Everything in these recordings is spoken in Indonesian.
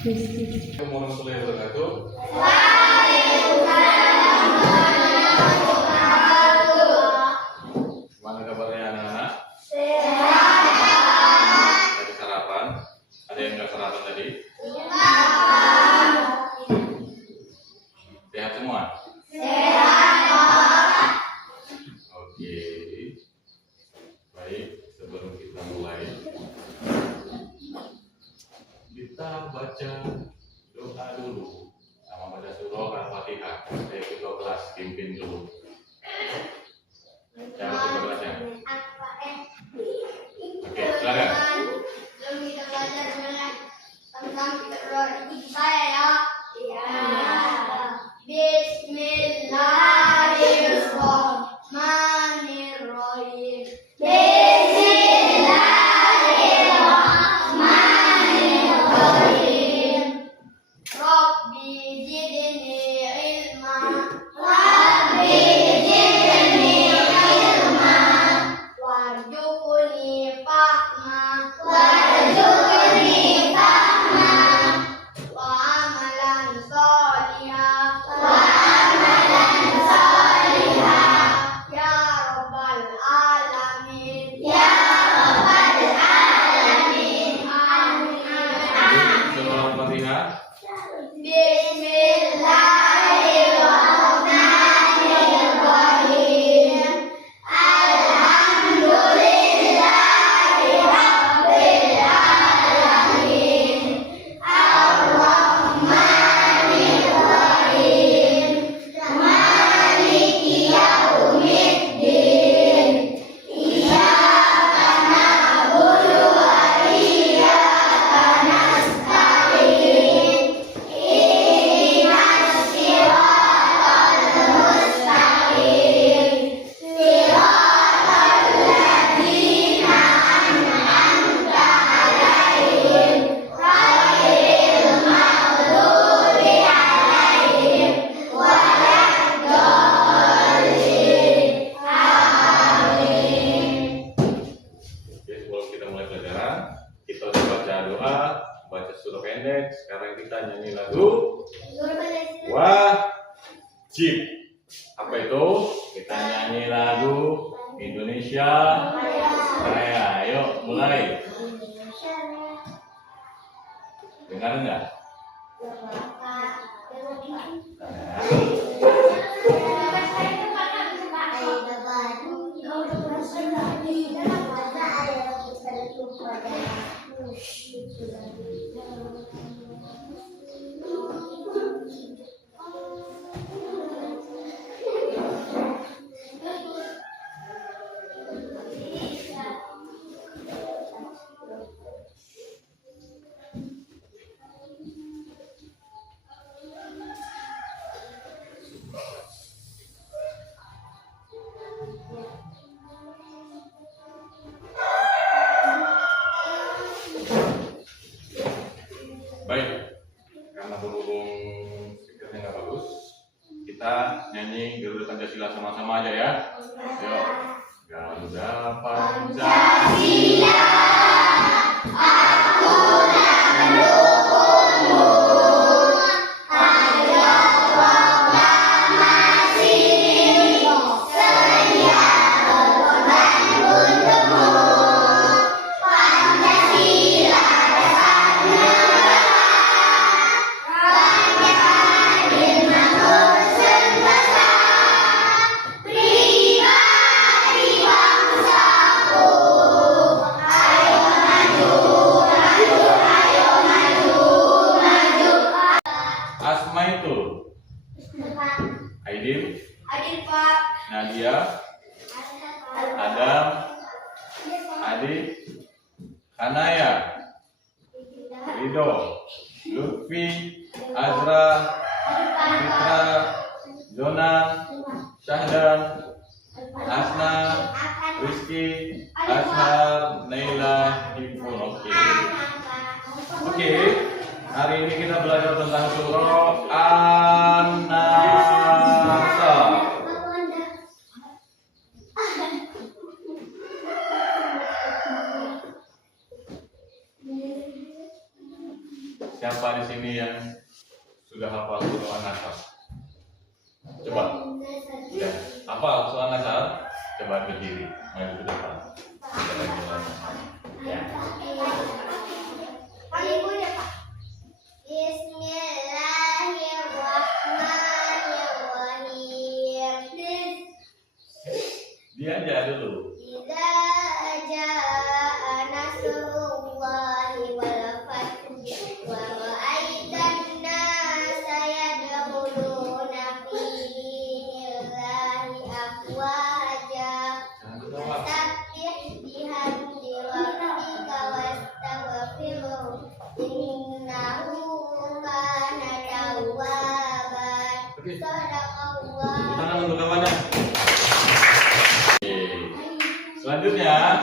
Assalamualaikum warahmatullahi wabarakatuh. Gimana kabarnya anak-anak? Ada sarapan? Ada yang nggak sarapan tadi? Sehat semua? Oke. Baik, sebelum kita mulai, kita baca doa dulu sama baca surah Al-Fatihah. Saya ketua kelas pimpin dulu. Siapa ketua kelasnya? Oke, silakan. Sebelum kita belajar tentang fitrah ini saya ya. Bismillahirrahmanirrahim. Bismillahirrahmanirrahim. Rabbi zidni ilma. Rabbi zidni ilma. Warzuqni fahma. Warzuqni fahma. Wa amalan sholihan. Wa amalan sholihan. Ya Rabbal alamin. Ya Rabbal alamin. Amin. Surah Al-Fatihah. Bismillahirrahmanirrahim. Alhamdulillahi rabbil alamin. Ar-Rahmanir-Rahim. Maliki yaumiddin. Iyyaka na'budu wa iyyaka nasta'in. Ihdinas siratal mustaqim. Siratal ladzina an'amta 'alaihim ghairil maghdubi 'alaihim waladdallin. Amin. Oke, sebelum kita mulai pelajaran, kita udah baca doa, baca surah pendek. Sekarang kita nyanyi lagu wajib. Apa itu? Kita nyanyi lagu Indonesia Raya. Ayo mulai. Dengar nggak? Baik, karena berhubung speakernya nggak bagus, kita nyanyi Garuda Pancasila sama-sama aja ya. Yuk, Garuda Pancasila. Asma itu Aidil, Adil Pak. Nadia, Adam, Adi, Hanaya, Rido, Lutfi, Azra, Fitra, Zona, Syahdan, Asna, Rizky, Ashar, Naila, Ibu. Oke, hari ini kita belajar tentang surah An-Nasa. Siapa di sini yang sudah hafal surah An-Nasr? Coba. Ya, hafal surah An-Nasr? Coba berdiri, maju ke depan. Ya. Bismillahirrahmanirrahim. Dia aja dulu. Idza jaa nasrullahi wal fath wa ra'aitan nasa yadkhuluna fi dinillahi afwaja fasabbih bihamdi rabbika wastaghfirhu innahu kana tawwaban. Sadaqallah. Tangan untuk kawannya. Selanjutnya,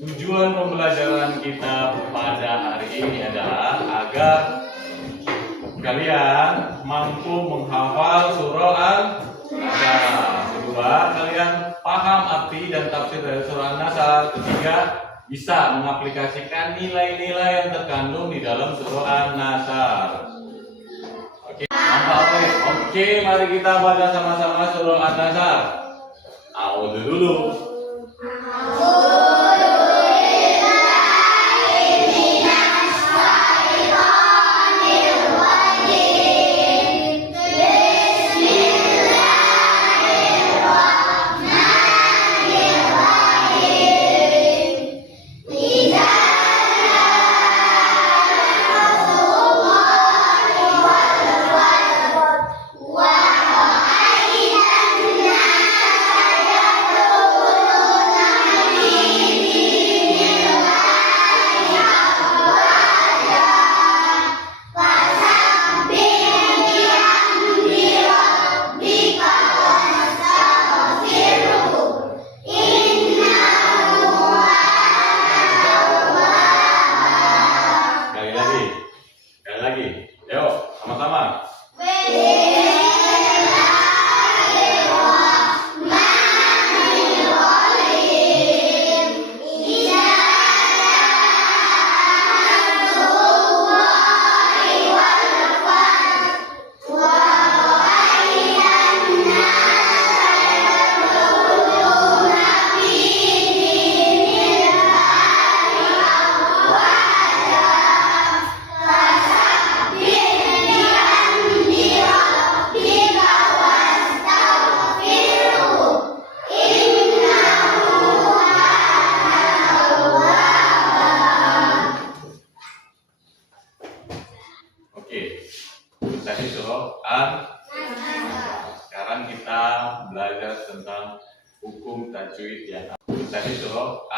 tujuan pembelajaran kita pada hari ini adalah agar kalian mampu menghafal surah An-Nasr. Kedua, kalian paham arti dan tafsir dari surah An-Nasr. Ketiga, bisa mengaplikasikan nilai-nilai yang terkandung di dalam surah An-Nasr. Oke, Oke, mari kita baca sama-sama surah An-Nasr. A'udzu dulu. Sekarang kita belajar tentang hukum tajwid yang tadi surah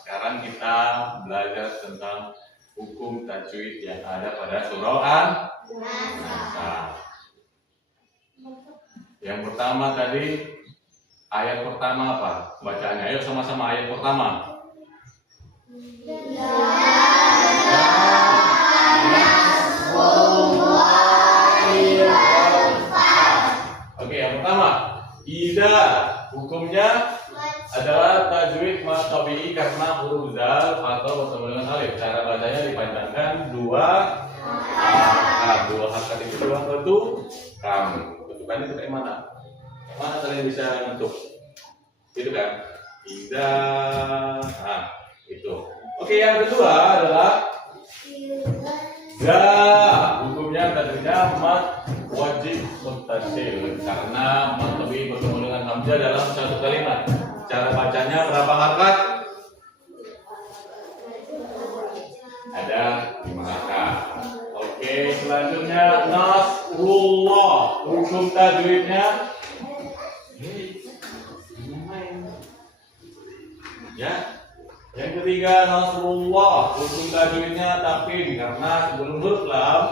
Sekarang kita belajar tentang hukum tajwid yang ada pada surah An-Nasr. Yang pertama tadi, ayat pertama apa? Bacaannya, ayo sama-sama ayat pertama. Oke, yang pertama, ida hukumnya adalah tajwid matabi'i karena huruf zal atau bertemu dengan alif. Cara bacanya dipanjangkan dua harokat itu doang ketukan. Ketukan itu kayak mana? Mana kalian bisa bentuk? Itu kan? Ida, itu. Oke, yang kedua adalah za. Hukumnya tajwidnya mat wajib muttasil karena matabi'i bertemu dengan hamzah dalam satu kalimat. Cara bacanya berapa harokat? Ada 5 harokat. Oke, selanjutnya nasrullah. Hukum tajwidnya ya. Yang ketiga nasrullah. Hukum tajwidnya takhfif karena sebelum huruf lam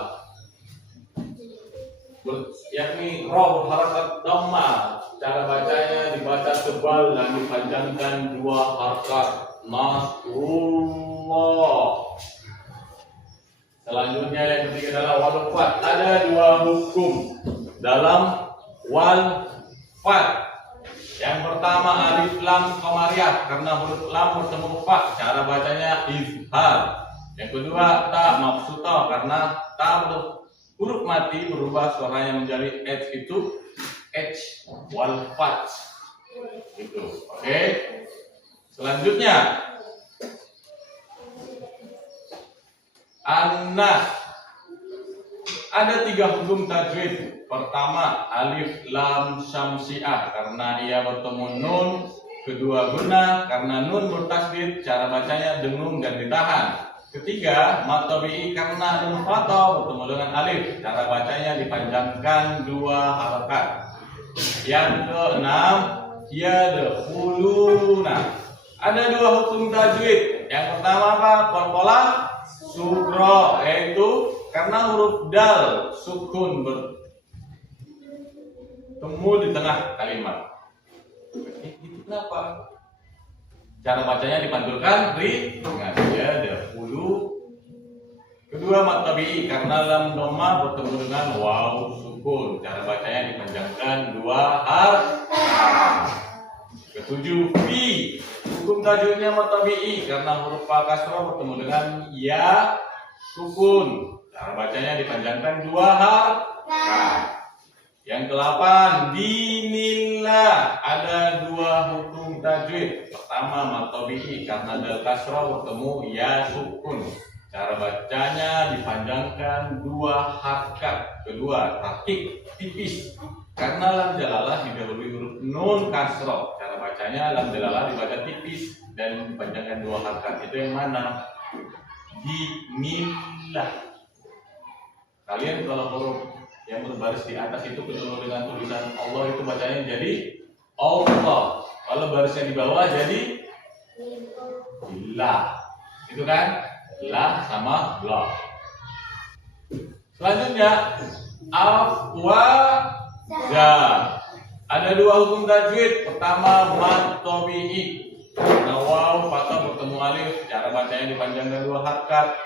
yakni roh harakat dhamma. Cara bacanya dibaca tebal dan dipanjangkan 2 harokat. Nasrullah. Selanjutnya yang ketiga adalah wal fat. Ada 2 hukum dalam wal fat. Yang pertama alif lam qamariyah karena huruf lam bertemu fa. Cara bacanya izhar. Yang kedua ta mabsuta, karena ta huruf mati berubah suaranya menjadi h itu h wal fath. Itu. Oke. Selanjutnya an-nas. Ada 3 hukum tajwid. Pertama, alif lam syamsiah, karena ia bertemu nun. Kedua, guna, karena nun bertasdid, cara bacanya dengung dan ditahan. Ketiga, mat tabi'i, karena nun fathah bertemu dengan alif, cara bacanya dipanjangkan 2 harakat. Yang keenam, yadkhuluna. Ada 2 hukum tajwid. Yang pertama apa? Qalqalah sughra, yaitu karena huruf dal sukun bertemu di tengah kalimat. Itu kenapa? Cara bacanya dipantulkan dengan yadkhulu. Kedua, mat tabi'i, karena lam dhamma bertemu dengan waw sukun, cara bacanya dipanjangkan 2 harakat. Ketujuh, fi. Hukum tajwidnya mat tabi'i, karena huruf fa kasrah bertemu dengan ya sukun, cara bacanya dipanjangkan 2 harakat. Yang ke-8, dinillah. Ada 2 hukum tajwid. Pertama, mat tabi'i, karena dal kasrah bertemu ya sukun, cara bacanya dipanjangkan 2 harakat. Kedua, tarkik tipis, karena lam jalalah didahului huruf nun kasrah, cara bacanya lam jalalah dibaca tipis dan dipanjangkan 2 harakat. Itu yang mana? Dinillah. Kalian kalau huruf yang berbaris di atas itu ketemu dengan tulisan Allah itu bacanya jadi Allah. Kalau barisnya di bawah jadi la. Itu kan? La sama la. Selanjutnya afwaja. Ada 2 hukum tajwid. Pertama, mat tabi'i, karena waw fathah bertemu alif, cara bacanya dipanjangkan 2 harakat.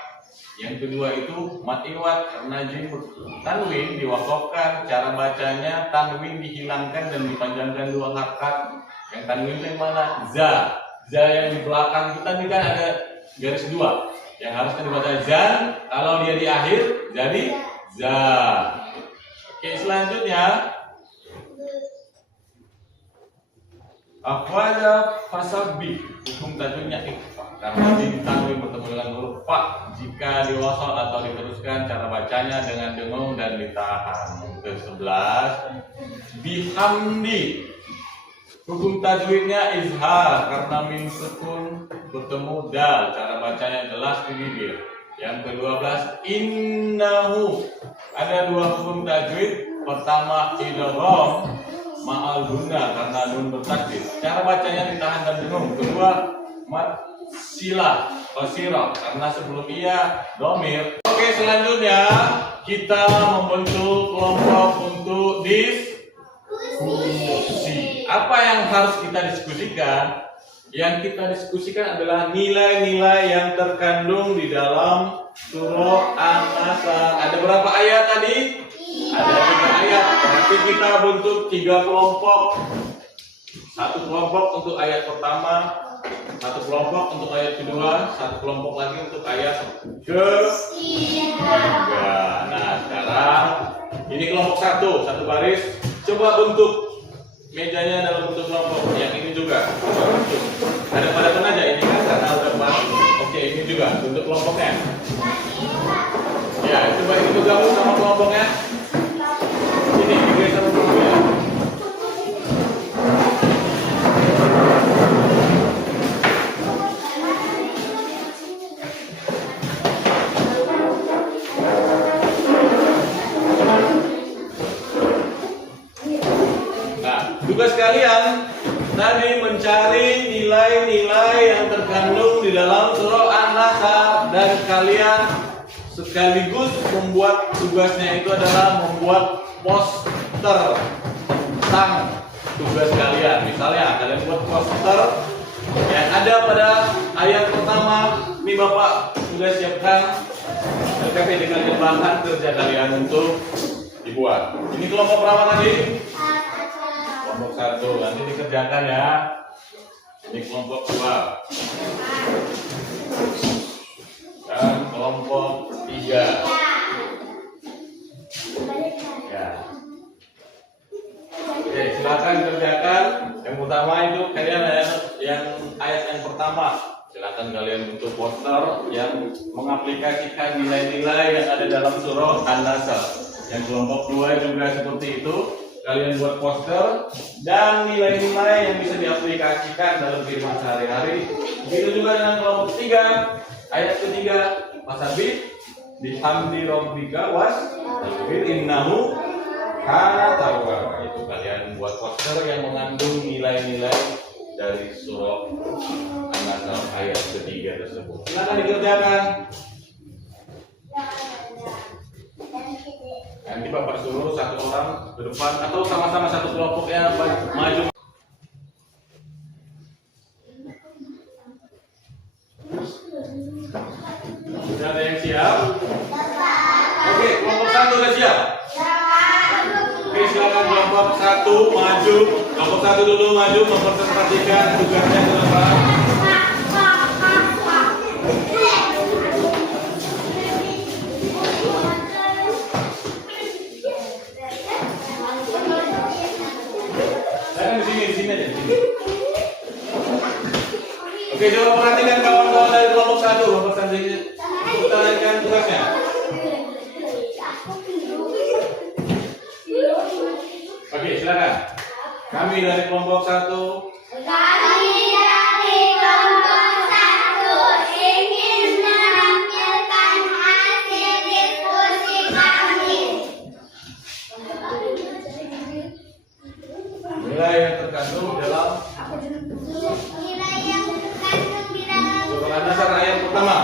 Yang kedua itu mat iwad, karena jim tanwin diwakafkan, cara bacanya tanwin dihilangkan dan dipanjangkan 2 harakat. Yang tanwin itu yang mana? Za. Za yang di belakang kita ini kan ada garis 2 yang harusnya dibaca zan, kalau dia di akhir jadi za. Oke, selanjutnya afwaja fasabbih. Hukum tajwidnya ikhfa, karena jim tanwin bertemu dengan huruf fa, jika diwasal atau diteruskan, cara bacanya dengan dengung dan ditahan. Ke-11, bihamdi. Hukum tajwidnya izhar, karena min sukun bertemu dal, cara bacanya jelas di bibir. Yang ke-12, innahu. Ada 2 hukum tajwid. Pertama, idgham ma'al guna, karena nun bertasdid, cara bacanya ditahan dan dengung. Kedua, mat silah qasirah, karena sebelum ia dhamir. Oke, selanjutnya kita membentuk kelompok untuk diskusi. Apa yang harus kita diskusikan? Yang kita diskusikan adalah nilai-nilai yang terkandung di dalam surah An-Nasr. Ada berapa ayat tadi? Ada 3 ayat. Nanti kita bentuk 3 kelompok. 1 kelompok untuk ayat pertama, 1 kelompok untuk ayat kedua, 1 kelompok lagi untuk ayat ketiga. Nah, sekarang ini kelompok 1 baris. Coba bentuk mejanya dalam bentuk kelompok. Yang ini juga. Coba bentuk. Ada pada aja ini kan karena udah pas. Oke, ini juga bentuk kelompoknya. Ya, coba ini bergabung sama kelompoknya. Ini digeser dulu ya. Nah, tugas kalian tadi mencari nilai-nilai yang terkandung di dalam surah An-Nasr, dan kalian sekaligus membuat tugasnya itu adalah membuat poster tentang tugas kalian. Misalnya kalian buat poster yang ada pada ayat pertama. Ini Bapak sudah siapkan terkait dengan bahan kerja kalian untuk dibuat. Ini kelompok berapa tadi? Kelompok 1. Nanti dikerjakan ya. Ini kelompok 2. dan kelompok 3. Ya. Oke, silakan dikerjakan. Yang utama itu kalian yang ayat yang pertama. Silakan kalian bentuk poster yang mengaplikasikan nilai-nilai yang ada dalam surah An-Nasr. Yang kelompok 2 juga seperti itu. Kalian buat poster dan nilai-nilai yang bisa diaplikasikan dalam kehidupan sehari-hari. Begitu juga dengan kelompok 3. Ayat ketiga, Fasabbih bihamdi rabbika wastabir innahu kana tawwaba. Itu kalian buat poster yang mengandung nilai-nilai dari surah An-Nasr ayat ketiga tersebut. Silakan dikerjakan. Nanti Bapak suruh satu orang ke depan atau sama-sama satu kelompok yang maju. Sudah ada yang siap? Oke, kelompok 1 sudah siap? Oke, silakan kelompok 1 maju. Kelompok 1 dulu maju mempresentasikan tugasnya ke depan. Di sini aja, di sini. Oke, coba perhatikan kawan-kawan dari kelompok 1, mempresentasikan tugasnya. Oke, silakan. Kami dari kelompok 1. Kami dari kelompok 1 ingin menampilkan hasil diskusi kami. Nilai yang terkandung dalam Nilai yang terkandung di dalam surah An-Nasr ayat pertama.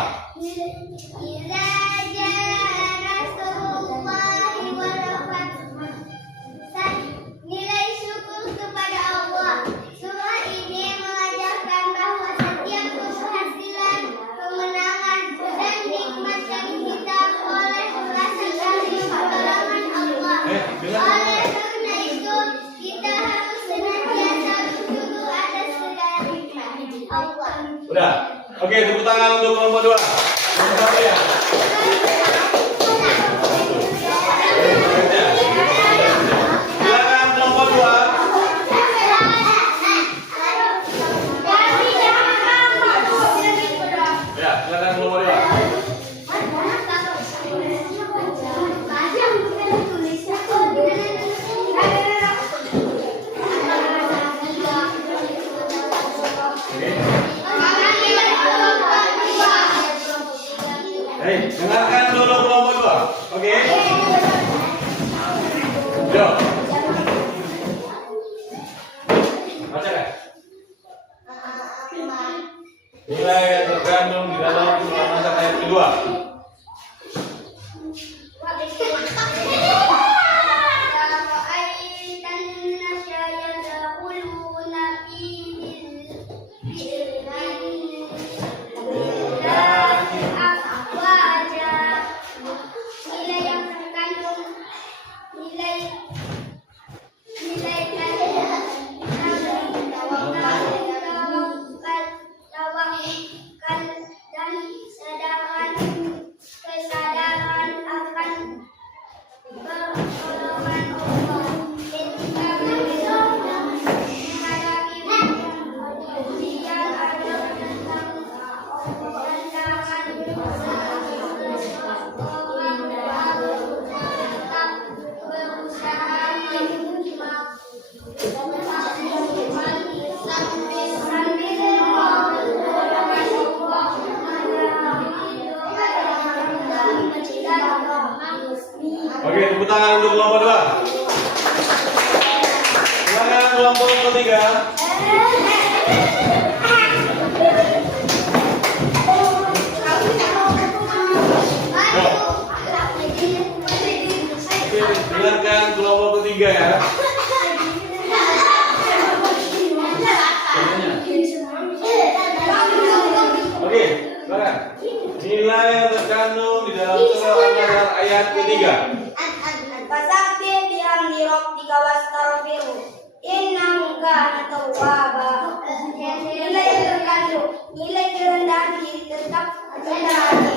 Nilai syukur kepada Allah. Surah ini mengajarkan bahwa setiap keberhasilan, kemenangan, dan nikmat yang kita oleh berasal dari pertolongan Allah. Oleh karena itu, kita harus senantiasa bersyukur atas segala nikmat Allah. Udah. Oke, tepuk tangan untuk kelompok 2. Kelompok 1 ya. Silakan kelompok 2. Ya, silakan kelompok 2. Hei, dengarkan dulu kelompok 2. Oke. Yo. Baca kan? Nilai yang terkandung di dalam surah An-Nasr ayat kedua. Nilai yang terkandung nilai tawakal dan kesadaran akan pertolongan Allah ketika menghadapi ujian ada tantangan tetap berusaha Oke, tepuk tangan untuk kelompok 2. Silakan kelompok 3. Silakan kelompok 3 ya. Oke, silakan. Nilai yang terkandung di dalam surah An-Nasr ayat ketiga. Fasabbih bihamdi rabbika wastaghfirhu innahu kana tawwaba. Nilai yang terkandung, nilai kerendahan diri tetap rendah hati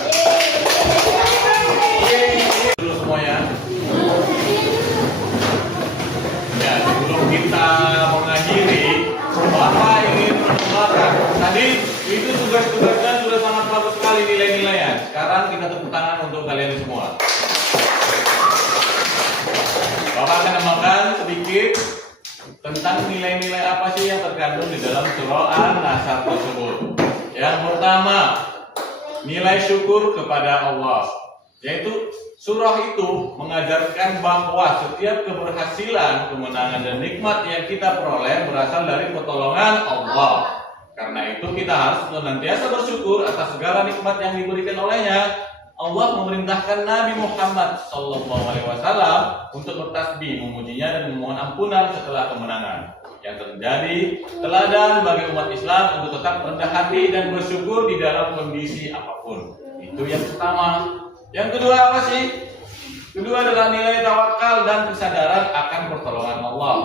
juga. Dulu semuanya. Ya, sebelum kita mengakhiri, Bapak ingin menambahkan. Tadi itu tugas-tugasnya sudah sangat bagus sekali nilai-nilainya. Sekarang kita tepuk tangan untuk kalian semua. Bapak akan nambahkan sedikit tentang nilai-nilai apa sih yang terkandung di dalam surah An-Nasr tersebut. Yang pertama, nilai syukur kepada Allah. Yaitu surah itu mengajarkan bahwa setiap keberhasilan, kemenangan dan nikmat yang kita peroleh berasal dari pertolongan Allah. Karena itu kita harus senantiasa bersyukur atas segala nikmat yang diberikan olehnya. Allah memerintahkan Nabi Muhammad SAW untuk bertasbih, memujinya dan memohon ampunan setelah kemenangan. Yang terjadi teladan bagi umat Islam untuk tetap rendah hati dan bersyukur di dalam kondisi apapun. Itu yang pertama. Yang kedua apa sih? Kedua adalah nilai tawakal dan kesadaran akan pertolongan Allah.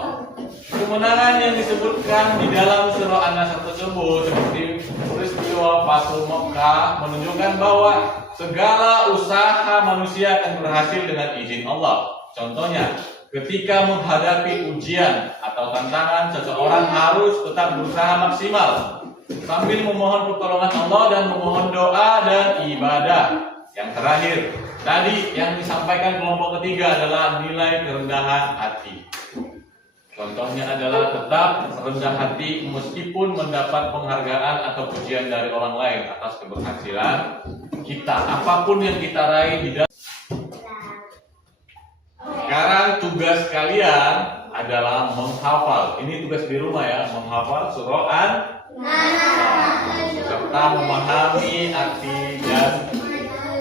Kemenangan yang disebutkan di dalam surah An-Nasr tersebut seperti peristiwa Fathul Makkah menunjukkan bahwa segala usaha manusia akan berhasil dengan izin Allah. Contohnya, ketika menghadapi ujian atau tantangan, seseorang harus tetap berusaha maksimal sambil memohon pertolongan Allah dan memohon doa dan ibadah. Yang terakhir, tadi yang disampaikan kelompok ketiga adalah nilai kerendahan hati. Contohnya adalah tetap rendah hati meskipun mendapat penghargaan atau pujian dari orang lain atas keberhasilan kita, apapun yang kita raih di dalam. Sekarang tugas kalian adalah menghafal. Ini tugas di rumah ya, menghafal surah An-Nasr serta memahami arti dan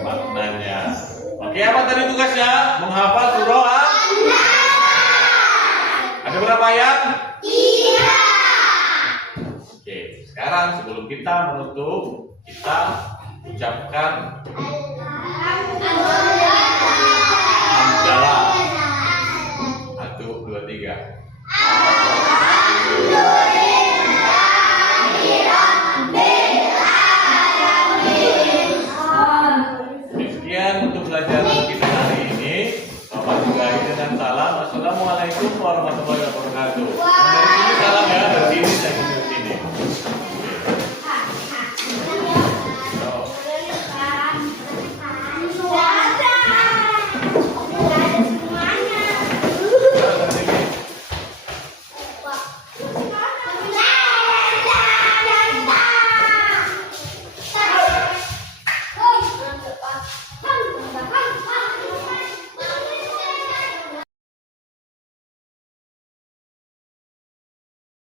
maknanya. Oke, apa tadi tugasnya? Menghafal surah An-Nasr. Ada berapa ayat? 3. Oke, sekarang sebelum kita menutup, kita ucapkan hamdalah. 1, 2, 3. Sekian untuk pelajaran kita hari ini. Bapak juga dengan salam. Assalamualaikum warahmatullahi wabarakatuh.